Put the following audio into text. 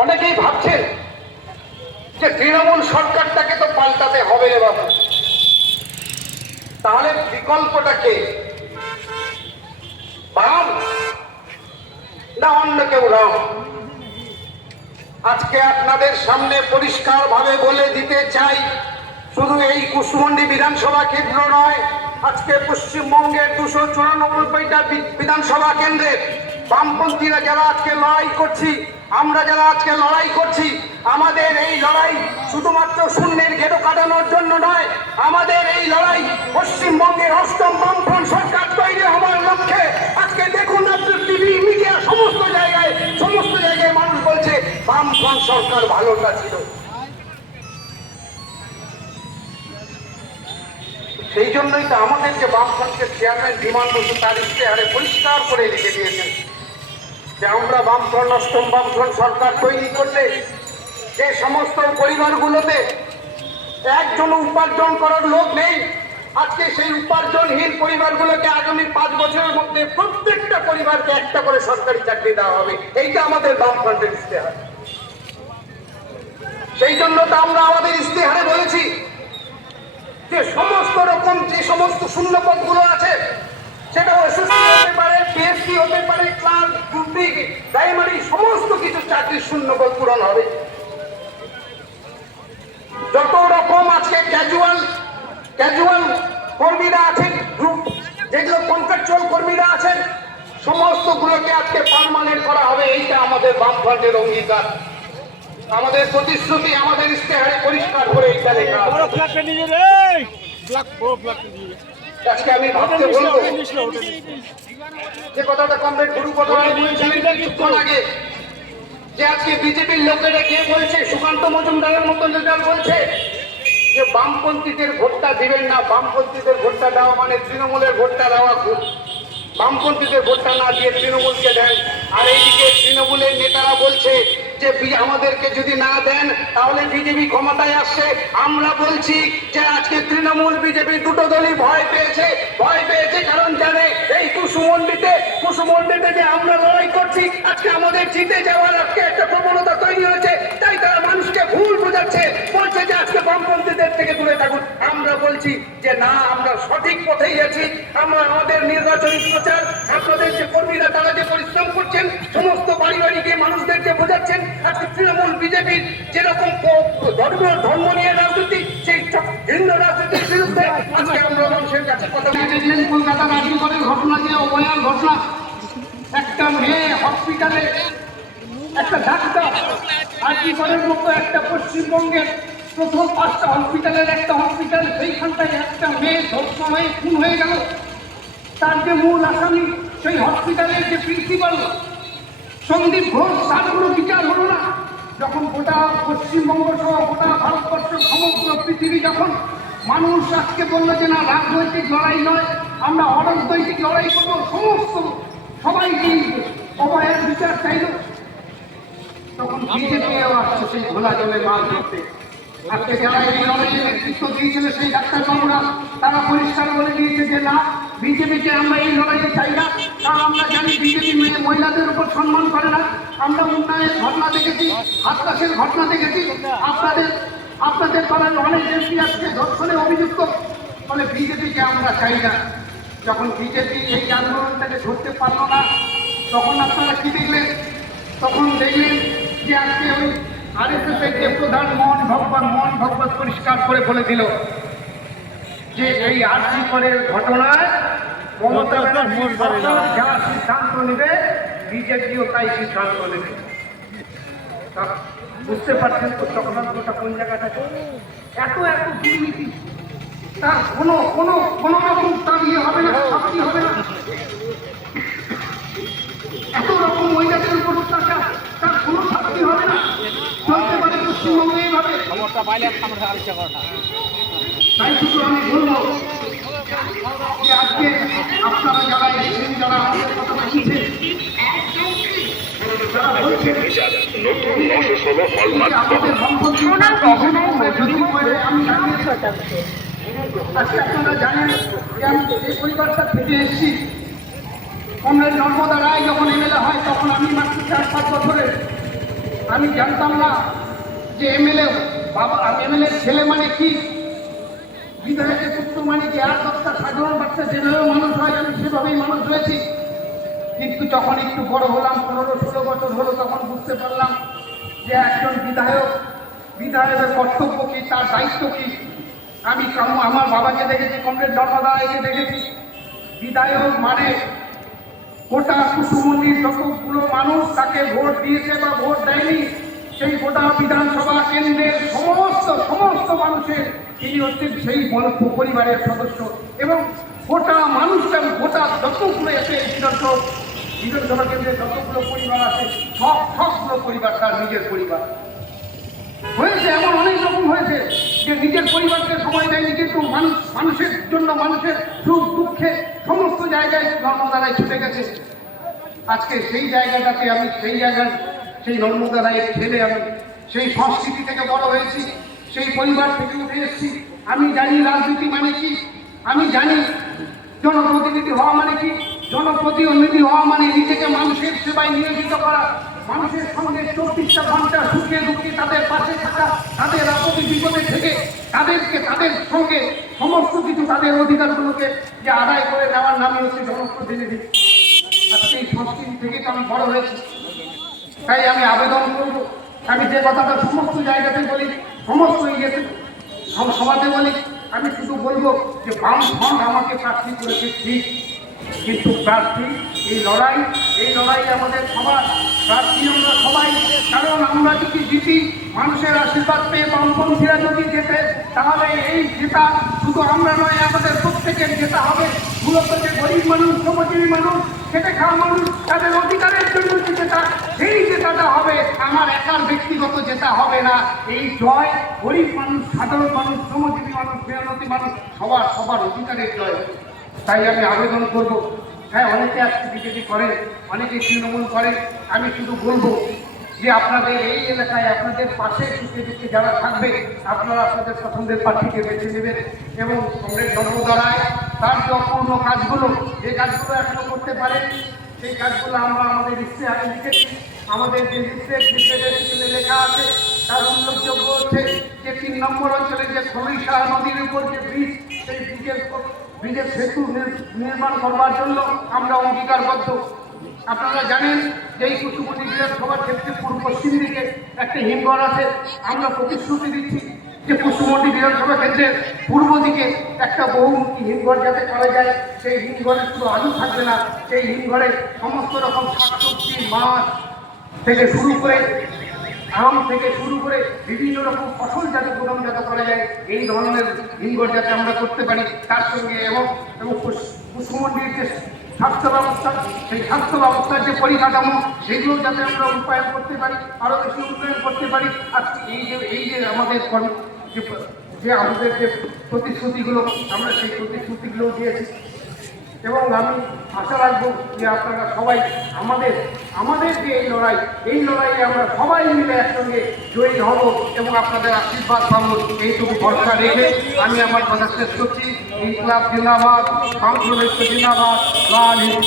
অনেকেই ভাবছেন যে তৃণমূল সরকারটাকে তো পাল্টাতে হবে রে বাবু, তাহলে বিকল্পটা কে? বাম না অন্য কেউ রাম? আজকে আপনাদের সামনে পরিষ্কার ভাবে বলে দিতে চাই, শুধু এই কুশমন্ডি বিধানসভা কেন্দ্র নয়, আজকে পশ্চিমবঙ্গের 294টা বিধানসভা কেন্দ্রে বামপন্থীরা যারা আজকে লড়াই করছি, আমরা যারা আজকে লড়াই করছি, আমাদের এই লড়াই শুধুমাত্র শূন্যের ঘেরো কাটানোর জন্য নয়, আমাদের এই লড়াই পশ্চিমবঙ্গের অষ্টম বামফ্রন্ট সরকার তৈরি হওয়ার লক্ষ্যে। আজকে দেখুন আপনার টিভি মিডিয়া সমস্ত জায়গায় মানুষ বলছে বামফ্রন্ট সরকার ভালোটা ছিল। সেই জন্যই তো আমাদের যে বামফ্রন্টের চেয়ারম্যান বিমান বসু তার ইশতেহারে পরিষ্কার করে লিখে দিয়েছেন যে আমরা বামফ্রন্ট অষ্টম বামফ্রন্ট সরকার তৈরি করলে যে সমস্ত পরিবারগুলোতে একজন উপার্জন করার লোক নেই, আজকে সেই উপার্জনহীন পরিবারগুলোকে আগামী 5 বছরের মধ্যে প্রত্যেকটা পরিবারকে একটা করে সরকারি চাকরি দেওয়া হবে। এইটা আমাদের বামফ্রন্টের ইশতেহার। সেই জন্য তো আমরা আমাদের ইশতেহারে বলেছি যে সমস্ত রকম যে সমস্ত শূন্যপদগুলো আছে, সেটা এসএসসি হতে পারে, পিএসসি হতে পারে, ক্লাস, গ্রুপ ডি, প্রাইমারি, সমস্ত কিছু চাকরির শূন্যপদ পূরণ হবে। যত রকম আজকে ক্যাজুয়াল কর্মীরা আছেন, গ্রুপ যেগুলো কন্ট্রাকচুয়াল কর্মীরা আছেন, সমস্ত গুলোকে আজকে পার্মানেন্ট করা হবে। এইটা আমাদের বামফ্রন্টের অঙ্গীকার, আমাদের প্রতিশ্রুতি, আমাদের ইশতেহারে পরিষ্কার করে এইটা লেখা আছে। আজকে আমি ভাবতে বলবো যে কথাটা কমরেড গুরু কথা বলছিলেন কিছুক্ষণ আগে, যে আজকে বিজেপির লোকেরা কে বলছে, সুকান্ত মজুমদারের মতো লিডার বলছে যে বামপন্থীদের ভোটটা দিবেন না, বামপন্থীদের ভোটটা দেওয়া মানে তৃণমূলের ভোটটা দেওয়া খুব, বামপন্থীদের ভোটটা না দিয়ে তৃণমূলকে দেন। আর এইদিকে তৃণমূলের নেতারা বলছে যে আমাদেরকে যদি না দেন তাহলে বিজেপি ক্ষমতায় আসছে। আমরা বলছি যে আজকে তৃণমূল বিজেপি দুটো দলই ভয় পেয়েছে, কারণ জানে এই কুশমন্ডিতে যে আমরা লড়াই করছি, আজকে আমাদের জিতে যাওয়ার আজকে একটা প্রবণতা তৈরি হয়েছে, তাই তারা মানুষকে ভুল বোঝাচ্ছে, বলছে যে আজকে বামপন্থীদের থেকে দূরে থাকুন। আমরা বলছি যে না, আমরা সঠিক পথেই আছি। আমরা আমাদের নির্বাচনী প্রচার, আপনাদের যে কর্মীরা তারা যে পরিশ্রম করছেন, সমস্ত বাড়ি বাড়ি গিয়ে মানুষদেরকে বোঝাচ্ছেন আজকে তৃণমূল বিজেপির যেরকম ধর্ম নিয়ে রাজনীতি, সেই ভিন্ন রাজনীতির বিরুদ্ধে আজকে আমরা মানুষের কাছে কথা বলছেন। কলকাতা রাজনীতির ঘটনা, যে অবয়ার ঘটনা, একটা মেয়ে হসপিটালে, একটা ডাক্তার রাজনীতির মতো একটা পশ্চিমবঙ্গের প্রথম 5টা হসপিটালের একটা হসপিটাল, সেইখানটায় একটা মেয়ে ধর্ষণ হয়ে খুন হয়ে গেল। তার যে মূল আসামি, সেই হসপিটালের যে প্রিন্সিপাল সন্দীপ ঘোষ, তার কোনো বিচার হলো না। যখন গোটা পশ্চিমবঙ্গ সহ গোটা ভারতবর্ষ, সমগ্র পৃথিবী যখন মানুষ আজকে বললো যে না, রাজনৈতিক লড়াই নয়, আমরা অরাজনৈতিক লড়াই করবো, সমস্ত সবাই অভয়ের বিচার চাইল, তখন বিজেপিও আসছে সেই ঘোলা জলে মাছ ধরতে। আজকে যারা এই লড়াইয়ের নেতৃত্ব দিয়েছিল সেই ডাক্তারবাবুরা, তারা পরিষ্কার বলে দিয়েছে যে না, বিজেপিকে আমরা এই লড়াইয়ে চাই না, কারণ আমরা জানি বিজেপি মহিলাদের উপর সম্মান করে না। আমরা উন্নয়নের ঘটনা দেখেছি, হাতরাসের ঘটনা দেখেছি, আপনাদের পাড়ার অনেক এমপি আজকে ধর্ষণে অভিযুক্ত, ফলে বিজেপিকে আমরা চাই না। যখন বিজেপি এই আন্দোলনটাকে ধরতে পারলো না, তখন আপনারা কি দেখলেন? তখন দেখলেন যে আজকে ওই আরএসএসের যে প্রধান মোহন ভগবত পরিষ্কার করে বলে দিল যে এই আরজি করের ঘটনায় মমতা যা সিদ্ধান্ত নেবে, বিজেপিও তাই সিদ্ধান্ত নেবে। বুঝতে পারছেন তো চক্রান্তটা কোন জায়গাটাতে? এত দুর্নীতি, তার কোনো রকম তার ইয়ে হবে না, শাস্তি হবে না। এত রকম মহিলাদের উপর অত্যাচার, তার কোনো শাস্তি হবে না, চলতে পারে পশ্চিমবঙ্গে এইভাবে। তাই শুধু আমি বলবো যে আজকে আপনারা যারা এসেছেন, যারা আমাদের কথা শুনছেন, আজকে আপনারা জানেন যে আমি এই পরিবারটা থেকে এসেছি। কমরেড নর্মদা রায় যখন এমএলএ হয়, তখন আমি মাত্র 4-5 বছরের। আমি জানতাম না যে এমএলএ বাবা এমএলএ ছেলে মানে কি, বিধায়কের পুত্র মানে কি, আর 10টা সাধারণ বাচ্চা যেভাবে মানুষ হয় আমি সেভাবেই মানুষ হয়েছি। কিন্তু যখন একটু বড় হলাম, 15-16 বছর হলো, তখন বুঝতে পারলাম যে একজন বিধায়কের কর্তব্য কি, তার দায়িত্ব কি। আমি আমার বাবাকে দেখেছি, কমরেড ধর্মদাকে দেখেছি। বিধায়ক মানে গোটা কুসুমন্ডির যতগুলো মানুষ তাকে ভোট দিয়েছে বা ভোট দেয়নি, সেই গোটা বিধানসভা কেন্দ্রের সমস্ত মানুষের তিনি হচ্ছেন সেই পরিবারের সদস্য। এবং গোটা মানুষটা গোটা যতগুলো এসে বিধানসভা কেন্দ্রের যতগুলো পরিবার আছে সবগুলো পরিবার তার নিজের পরিবার হয়েছে। এমন অনেক রকম হয়েছে যে নিজের পরিবারকে সময় দেয়নি, কিন্তু মানুষের জন্য, মানুষের সুখ দুঃখে সমস্ত জায়গায় নর্মদারায় ছুটে গেছে। আজকে সেই জায়গাটাতে আমি সেই নর্মদারায়ের ছেলে, আমি সেই সংস্কৃতি থেকে বড় হয়েছি, সেই পরিবার থেকে উঠে এসেছি। আমি জানি রাজনীতি মানে কি, আমি জানি জনপ্রতিনিধি হওয়া মানে কি। জনপ্রতিনিধি হওয়া মানে নিজেকে মানুষের সেবায় নিয়োজিত করা, মানুষের সঙ্গে 24টা ঘন্টা সুখে দুঃখে তাদের পাশে থাকা, তাদের আপত্তি বিপদে থেকে তাদের সঙ্গে সমস্ত কিছু তাদের অধিকারগুলোকে যে আদায় করে নেওয়ার নামই হচ্ছে জনপ্রতিনিধি। আজকে এই সংস্কৃতি থেকে তো আমি বড় হয়েছি। তাই আমি আবেদন করব, আমি যে কথাটা সমস্ত জায়গাতে বলি, সমস্ত ইয়েতে সভাতে বলি, আমি শুধু বলবো যে বামফ্রন্ট আমাকে প্রার্থী করেছে ঠিক, কিন্তু প্রার্থী এই লড়াই আমাদের সবার, প্রার্থী আমরা সবাই। কারণ আমরা যদি জিতি, মানুষের আশীর্বাদ পেয়ে বামপন্থীরা যদি জেতে, তাহলে এই জেতা শুধু আমরা নয়, আমাদের প্রত্যেকের জেতা হবে। মূলত যে গরিব মানুষ, শ্রমজীবী মানুষ, খেটে খাওয়া মানুষ, তাদের অধিকারের জন্য যে জেতা, সেই জেতাটা হবে, আমার একার ব্যক্তিগত জেতা হবে না। এই জয় গরিব মানুষ, সাধারণ মানুষ, শ্রমজীবী মানুষ, মেহনতি মানুষ, সবার অধিকারের জয়। তাই আমি আবেদন করব, হ্যাঁ অনেকে আজকে বিজেপি করেন, অনেকে তৃণমূল করেন, আমি শুধু বলবো যে আপনাদের এই এলাকায় আপনাদের পাশে সুখে যারা থাকবে, আপনারা আপনাদের পছন্দের প্রার্থীকে বেছে নেবেন। এবং কংগ্রেস জন্মদ্বারায় তার যে অপূর্ণ কাজগুলো, যে কাজগুলো এখনো করতে পারেন, সেই কাজগুলো আমরা আমাদের ইশতেহারে লিখেছি। আমাদের যে লিস্টে লেখা আছে তার উল্লেখযোগ্য হচ্ছে যে 3 নম্বর অঞ্চলে যে খলিশা নদীর উপর যে ব্রিজ, সেই ব্রিজের সেতু নির্মাণ করবার জন্য আমরা অঙ্গীকারবদ্ধ। আপনারা জানেন যে এই কুসুমন্ডি বিধানসভার ক্ষেত্রে পশ্চিম দিকে একটা হিমঘর আছে। আমরা প্রতিশ্রুতি দিচ্ছি যে কুসুমন্ডি বিধানসভা ক্ষেত্রের পূর্ব দিকে একটা বহুমুখী হিমঘর যাতে করা যায়। সেই হিমঘরে শুধু আলু থাকবে না, সেই হিমঘরে সমস্ত রকম শাকসবজি, মাছ থেকে শুরু করে, আম থেকে শুরু করে বিভিন্ন রকম ফসল যাতে গুদামজাত করা যায়, এই ধরনের হিমঘর যাতে আমরা করতে পারি। তার সঙ্গে এবং কুসুমন্ডির যে স্বাস্থ্য ব্যবস্থা, সেই স্বাস্থ্য ব্যবস্থার যে পরিকাঠামো, সেগুলো যাতে আমরা রূপায়ণ করতে পারি, আরও বেশি উন্নয়ন করতে পারি। আজকে এই যে আমাদের আমাদের যে প্রতিশ্রুতিগুলো, আমরা সেই প্রতিশ্রুতিগুলো দিয়েছি। এবং আমি আশা রাখবো যে আপনারা সবাই আমাদের যে এই লড়াইয়ে আমরা সবাই মিলে একসঙ্গে জয়ী হব এবং আপনাদের আশীর্বাদ পাবো, এইটুকু ভরসা রেখে আমি আমার কথা শেষ করছি। ইনকলাব জিন্দাবাদ, বামফ্রন্ট জিন্দাবাদ, লাল হিন্দ।